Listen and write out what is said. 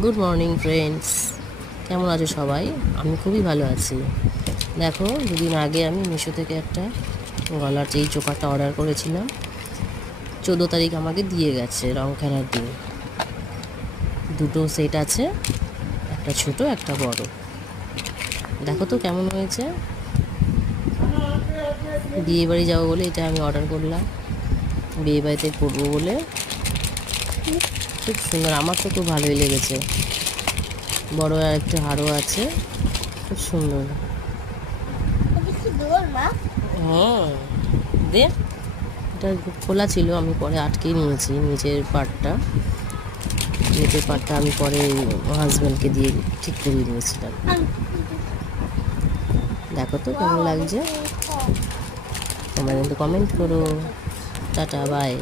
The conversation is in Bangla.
গুড মর্নিং ফ্রেন্ডস, কেমন আছো সবাই? আমি খুবই ভালো আছি। দেখো, দুদিন আগে আমি মিশো থেকে একটা গলার এই চোকারটা অর্ডার করেছিলাম। 14 তারিখ আমাকে দিয়ে গেছে, রং খেলার দিন। দুটো সেট আছে, একটা ছোট একটা বড়। দেখো তো কেমন হয়েছে। বিয়ে বাড়ি যাবো বলে এটা আমি অর্ডার করলাম, বিয়ে বাড়িতে পরবো বলে। খুব সুন্দর, আমার তো খুব ভালোই লেগেছে। বড় আর একটু হারও আছে, খুব সুন্দর। হ্যাঁ, দে। এটা খোলা ছিল, আমি পরে আটকে নিয়েছি নিচের পার্টটা আমি পরে হাজব্যান্ডকে দিয়ে ঠিক করিয়ে নিয়েছিলাম। দেখো তো কেমন লাগছে, তোমরা কিন্তু কমেন্ট করো। Tata, by.